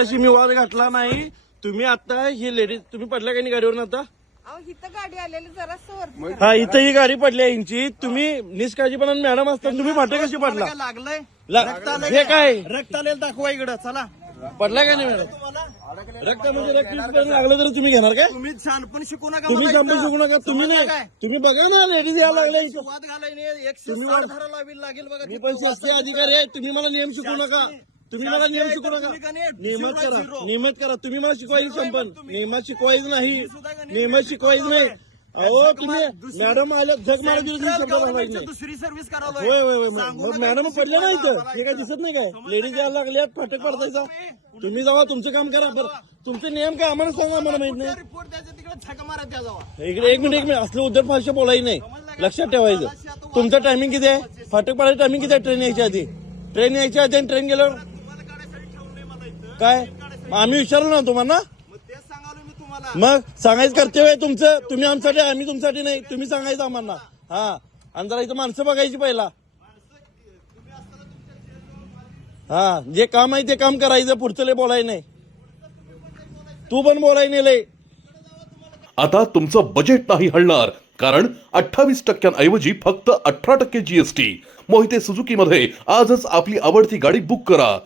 तुमच्याशी मी वाद घातला नाही. तुम्ही आता ही लेडीज तुम्ही पडल्या का नाही गाडीवरून आता? इथं गाडी आलेली जरा सोर हा इथं ही गाडी पडली आहे यांची. तुम्ही निष्काळजीपणा मॅडम असताना तुम्ही फाटे कशी पडला? लागलंय हे काय रक्त आलेलं दाखवा इकडं चला. पडला का नाही मॅडम? रक्त म्हणजे रक्त लागलं तर तुम्ही घेणार काय? तुम्ही छानपण शिकू नका तुम्ही मला संप इथं. शिकू नका. तुम्ही नाही काय? तुम्ही बघा ना लेडीज यायला लागल्या इथं. वाद घालाय नाही 160 धारा लावी लागेल बघा. मी पण शासकीय अधिकारी आहे. तुम्ही मला नियम शिकवू नका. तुम्ही मला नियम शिकवू नका. नियमात करा नियमात करा. तुम्ही मला शिकवायचं संपन्न. नियमात शिकवायचं नाही. नियमात शिकवायचं नाही. अहो तुम्ही मॅडम आल्या झक मारा दिली शब्द घालायचे नाही. दुसरी सर्व्हिस करा. होय होय होय मग मॅडम पडले नाही इथं. हे काय दिसत नाही काय? लेडीज यायला लागल्यात फाटक पडतायचा. तुम्ही जावा तुमचं काम करा. बरं तुमचे नियम काय आम्हाला सांगा. आम्हाला माहित नाही. रिपोर्ट द्यायचा तिकडे छका मारा द्या जावा. इकडे एक मिनिट असलं उद्धट भाषा बोलायची नाही. लक्षात ठेवायचं. तुमचं टायमिंग किती आहे? फाटक पडायचं टायमिंग किती आहे? ट्रेन यायच्या आधी ट्रेन यायच्या आधी आणि ट्रेन गेल्यावर तुम्हाला काढायसाठी ठेवलं नाही मला इथं. काय? आम्ही विचारलो ना तुम्हाला. मग तेच सांगालो मी तुम्हाला. मग सांगायचं कर्तव्य आहे तुमचं. तुम्ही आमच्यासाठी आम्ही तुमच्यासाठी नाही. तुम्ही सांगायचं आम्हाला. हा आणि जरा इथं माणसं बघायची पहिला. हा जे काम आहे ते काम करायचं. पुढचं लय बोलायचं नाही. तू पण बोलायचं नाही लय. आता तुमचं बजेट नाही हलणार कारण 28% फक्त 18% GST. मोहिते सुझुकी मध्ये आजच आपली आवडती गाडी बुक करा.